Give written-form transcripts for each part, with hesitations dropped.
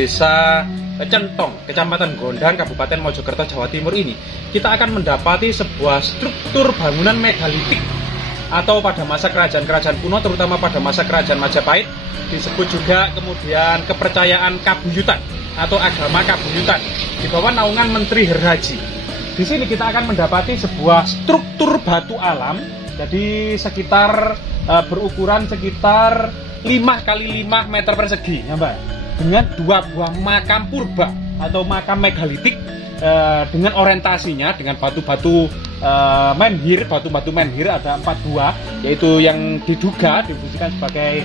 Desa Centong, Kecamatan Gondang, Kabupaten Mojokerto, Jawa Timur ini, kita akan mendapati sebuah struktur bangunan megalitik atau pada masa kerajaan-kerajaan kuno, terutama pada masa kerajaan Majapahit, disebut juga kemudian kepercayaan Kabuyutan atau agama Kabuyutan di bawah naungan Menteri Herhaji. Di sini kita akan mendapati sebuah struktur batu alam, jadi sekitar berukuran sekitar 5 kali 5 meter persegi, ya Mbak, dengan 2 buah makam purba atau makam megalitik dengan orientasinya dengan batu-batu menhir, batu-batu menhir ada 4 buah, yaitu yang diduga difungsikan sebagai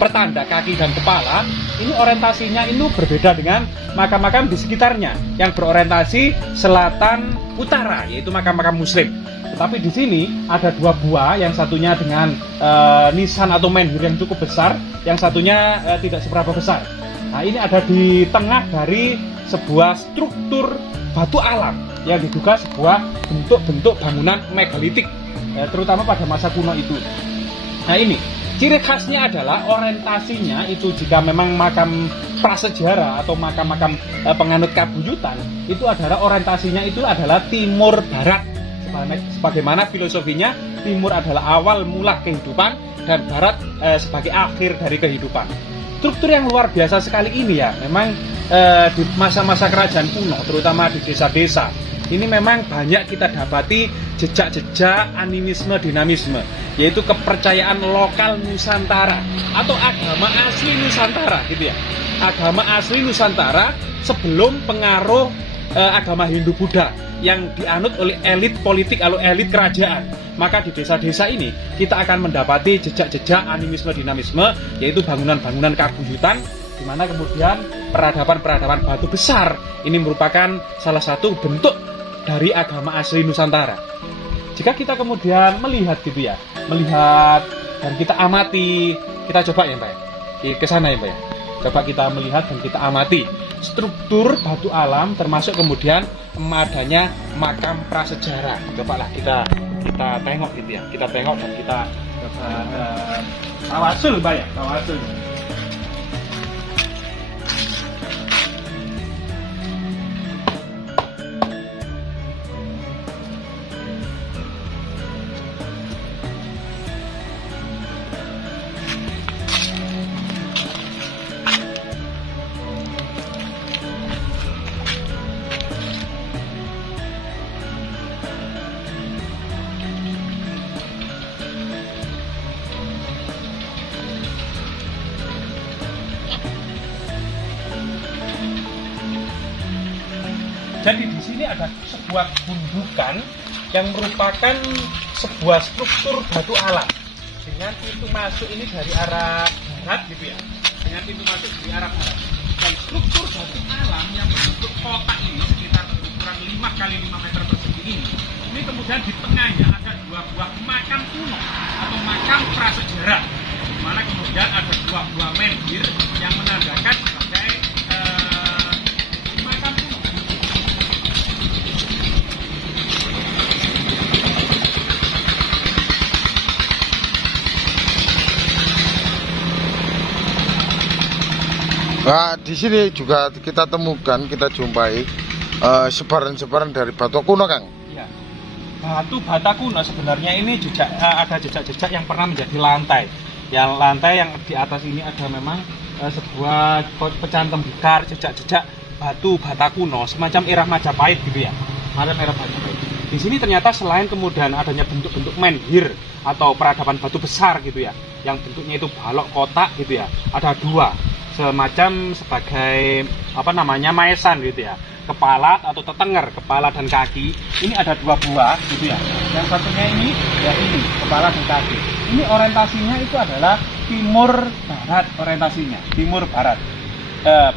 pertanda kaki dan kepala. Ini orientasinya itu berbeda dengan makam-makam di sekitarnya yang berorientasi selatan utara, yaitu makam-makam Muslim. Tetapi di sini ada 2 buah, yang satunya dengan nisan atau menhir yang cukup besar, yang satunya tidak seberapa besar. Nah, ini ada di tengah dari sebuah struktur batu alam yang diduga sebuah bentuk-bentuk bangunan megalitik, terutama pada masa kuno itu. Nah, ini ciri khasnya adalah orientasinya itu, jika memang makam prasejarah atau makam-makam penganut Kabuyutan itu adalah orientasinya itu adalah timur barat. Sebagaimana filosofinya, timur adalah awal mula kehidupan dan barat sebagai akhir dari kehidupan. Struktur yang luar biasa sekali ini ya, memang di masa-masa kerajaan kuno, terutama di desa-desa, ini memang banyak kita dapati jejak-jejak animisme dinamisme, yaitu kepercayaan lokal Nusantara atau agama asli Nusantara gitu ya. Agama asli Nusantara sebelum pengaruh agama Hindu Buddha yang dianut oleh elit politik atau elit kerajaan. Maka di desa-desa ini kita akan mendapati jejak-jejak animisme dinamisme, yaitu bangunan-bangunan Kabuyutan, di mana kemudian peradaban-peradaban batu besar ini merupakan salah satu bentuk dari agama asli Nusantara. Jika kita kemudian melihat gitu ya, melihat dan kita amati, kita coba ya Mbak, ke sana ya Mbak ya. Coba kita melihat dan kita amati struktur batu alam, termasuk kemudian adanya makam prasejarah. Cobalah kita tengok gitu ya, kita tengok dan kita tawasul Mbak ya, tawasul. Jadi di sini ada sebuah gundukan yang merupakan sebuah struktur batu alam dengan pintu masuk ini dari arah barat gitu ya, dengan pintu masuk dari arah barat. Dan struktur batu alam yang berbentuk kotak ini sekitar berukuran 5 kali 5 meter persegi ini kemudian di tengahnya ada 2 buah makam kuno atau makam prasejarah, di mana kemudian ada 2 buah menhir yang menandakan sebagai makam kuno. Nah, di sini juga kita temukan, kita jumpai sebaran-sebaran dari batu kuno, Kang. Ya, batu bata kuno sebenarnya ini juga ada jejak-jejak yang pernah menjadi lantai. Yang lantai yang di atas ini ada memang sebuah pecahan tembikar, jejak-jejak batu bata kuno, semacam era Majapahit gitu ya, macam era Majapahit. Di sini ternyata selain kemudian adanya bentuk-bentuk menhir atau peradaban batu besar gitu ya, yang bentuknya itu balok kotak gitu ya, ada 2. Semacam sebagai maesan gitu ya, kepala atau tetenger, kepala dan kaki. Ini ada 2 buah gitu ya. Yang satunya ini ya ini kepala dan kaki. Ini orientasinya itu adalah timur barat, orientasinya timur barat.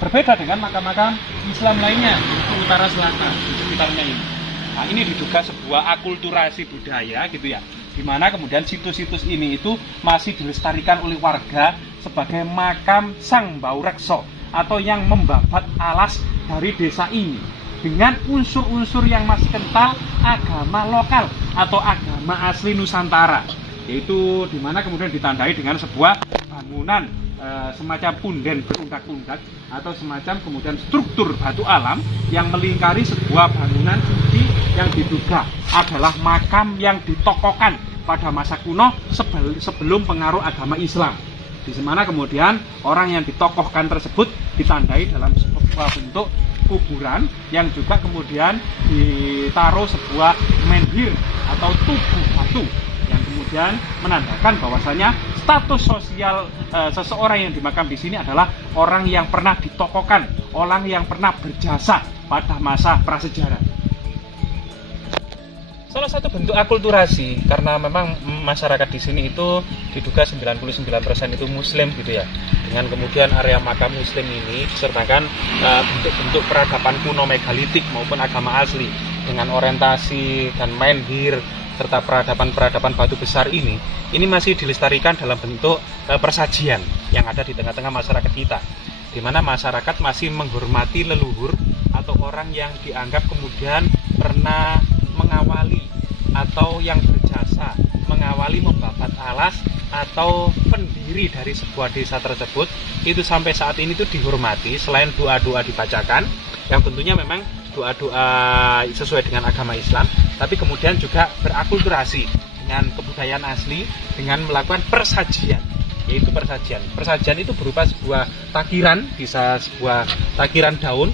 Berbeda dengan makam-makam Islam lainnya, itu utara selatan di sekitarnya ini. Nah, ini diduga sebuah akulturasi budaya gitu ya, di mana kemudian situs-situs ini itu masih dilestarikan oleh warga sebagai makam Sang Mbau Rekso atau yang membabat alas dari desa ini dengan unsur-unsur yang masih kental agama lokal atau agama asli Nusantara, yaitu di mana kemudian ditandai dengan sebuah bangunan semacam punden berundak-undak atau semacam kemudian struktur batu alam yang melingkari sebuah bangunan suci yang diduga adalah makam yang ditokohkan pada masa kuno sebelum pengaruh agama Islam. Di mana kemudian orang yang ditokohkan tersebut ditandai dalam sebuah bentuk kuburan yang juga kemudian ditaruh sebuah menhir atau tugu batu yang kemudian menandakan bahwasanya status sosial seseorang yang dimakam di sini adalah orang yang pernah ditokohkan, orang yang pernah berjasa pada masa prasejarah. Salah satu bentuk akulturasi karena memang masyarakat di sini itu diduga 99% itu muslim gitu ya. Dengan kemudian area makam muslim ini disertakan bentuk-bentuk peradaban kuno megalitik maupun agama asli dengan orientasi dan menhir serta peradaban-peradaban batu besar ini masih dilestarikan dalam bentuk persajian yang ada di tengah-tengah masyarakat kita, di mana masyarakat masih menghormati leluhur atau orang yang dianggap kemudian pernah mengawali atau yang berjasa mengawali membabat alas atau pendiri dari sebuah desa tersebut itu sampai saat ini tuh dihormati. Selain doa-doa dibacakan yang tentunya memang doa-doa sesuai dengan agama Islam, tapi kemudian juga berakulturasi dengan kebudayaan asli dengan melakukan persajian, yaitu persajian itu berupa sebuah takiran, bisa sebuah takiran daun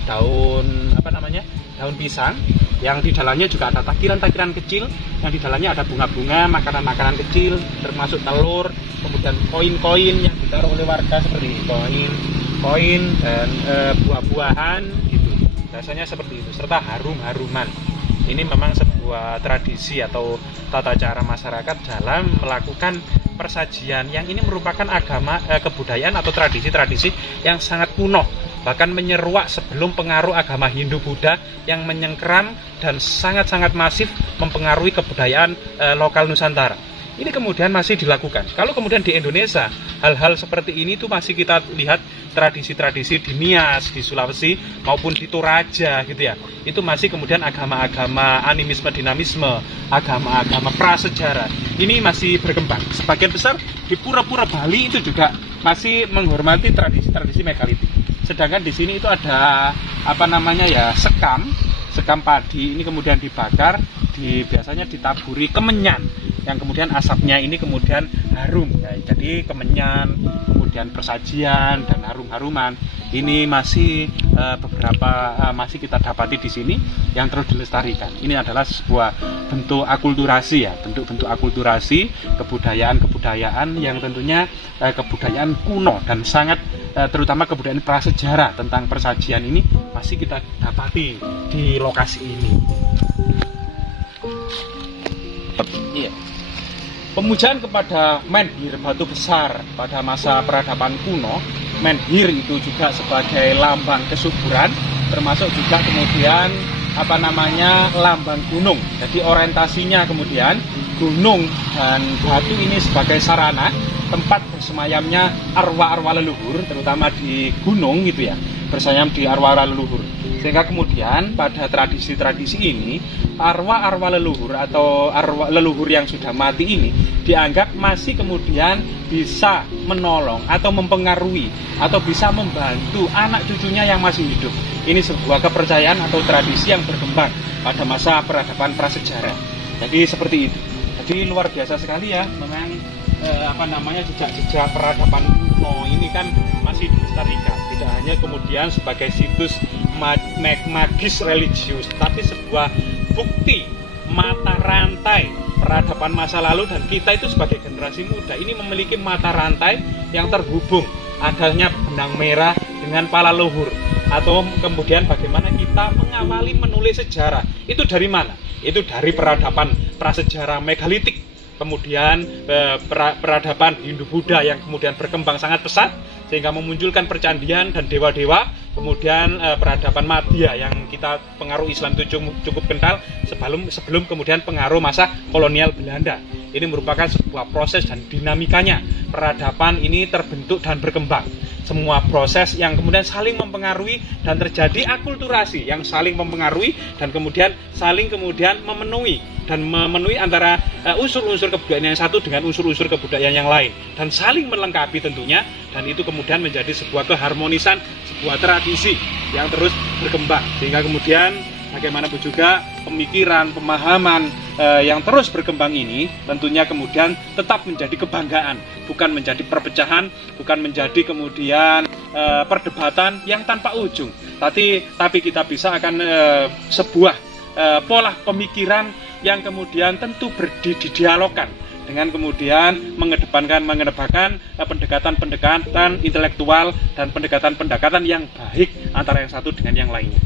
pisang yang di dalamnya juga ada takiran-takiran kecil yang di dalamnya ada bunga-bunga, makanan-makanan kecil termasuk telur, kemudian koin-koin yang ditaruh oleh warga seperti koin dan buah-buahan gitu. Biasanya seperti itu, serta harum-haruman. Ini memang sebuah tradisi atau tata cara masyarakat dalam melakukan persajian yang ini merupakan kebudayaan atau tradisi-tradisi yang sangat kuno, bahkan menyeruak sebelum pengaruh agama Hindu-Buddha yang menyengkeram dan sangat-sangat masif mempengaruhi kebudayaan lokal Nusantara. Ini kemudian masih dilakukan. Kalau kemudian di Indonesia, hal-hal seperti ini tuh masih kita lihat tradisi-tradisi di Nias, di Sulawesi, maupun di Toraja gitu ya. Itu masih kemudian agama-agama animisme, dinamisme, agama-agama prasejarah. Ini masih berkembang. Sebagian besar di pura-pura Bali itu juga masih menghormati tradisi-tradisi megalitik. Sedangkan di sini itu ada sekam padi ini kemudian dibakar, biasanya ditaburi kemenyan yang kemudian asapnya ini kemudian harum ya. Jadi kemenyan, kemudian persajian dan harum-haruman ini masih masih kita dapati di sini yang terus dilestarikan. Ini adalah sebuah bentuk akulturasi ya, bentuk-bentuk akulturasi kebudayaan yang tentunya kebudayaan kuno dan sangat terutama kebudayaan prasejarah tentang persajian ini masih kita dapati di lokasi ini. Iya. Pemujaan kepada menhir batu besar pada masa peradaban kuno, menhir itu juga sebagai lambang kesuburan, termasuk juga kemudian lambang gunung. Jadi orientasinya kemudian gunung dan batu ini sebagai sarana tempat bersemayamnya arwah-arwah leluhur, terutama di gunung gitu ya, bersemayam di arwah-arwah leluhur. Sehingga kemudian pada tradisi-tradisi ini arwah-arwah leluhur atau arwah leluhur yang sudah mati ini dianggap masih kemudian bisa menolong atau mempengaruhi atau bisa membantu anak cucunya yang masih hidup. Ini sebuah kepercayaan atau tradisi yang berkembang pada masa peradaban prasejarah. Jadi seperti itu. Jadi luar biasa sekali ya, memang jejak-jejak peradaban kuno ini kan masih dilestarikan. Tidak hanya kemudian sebagai situs magis religius, tapi sebuah bukti mata rantai peradaban masa lalu, dan kita itu sebagai generasi muda ini memiliki mata rantai yang terhubung adanya benang merah dengan para leluhur, atau kemudian bagaimana kita mengawali menulis sejarah. Itu dari mana? Itu dari peradaban prasejarah megalitik, kemudian peradaban Hindu-Buddha yang kemudian berkembang sangat pesat sehingga memunculkan percandian dan dewa-dewa, kemudian peradaban Madya yang kita pengaruh Islam itu cukup kental sebelum kemudian pengaruh masa kolonial Belanda. Ini merupakan sebuah proses dan dinamikanya peradaban ini terbentuk dan berkembang. semua proses yang kemudian saling mempengaruhi dan terjadi akulturasi yang saling mempengaruhi dan kemudian saling memenuhi antara unsur-unsur kebudayaan yang satu dengan unsur-unsur kebudayaan yang lain dan saling melengkapi tentunya, dan itu kemudian menjadi sebuah keharmonisan, sebuah tradisi yang terus berkembang, sehingga kemudian bagaimanapun juga pemikiran, pemahaman yang terus berkembang ini tentunya kemudian tetap menjadi kebanggaan, bukan menjadi perpecahan, bukan menjadi kemudian perdebatan yang tanpa ujung, tapi kita bisa akan sebuah pola pemikiran yang kemudian tentu didialogkan dengan kemudian mengedepankan pendekatan-pendekatan intelektual dan pendekatan-pendekatan yang baik antara yang satu dengan yang lainnya.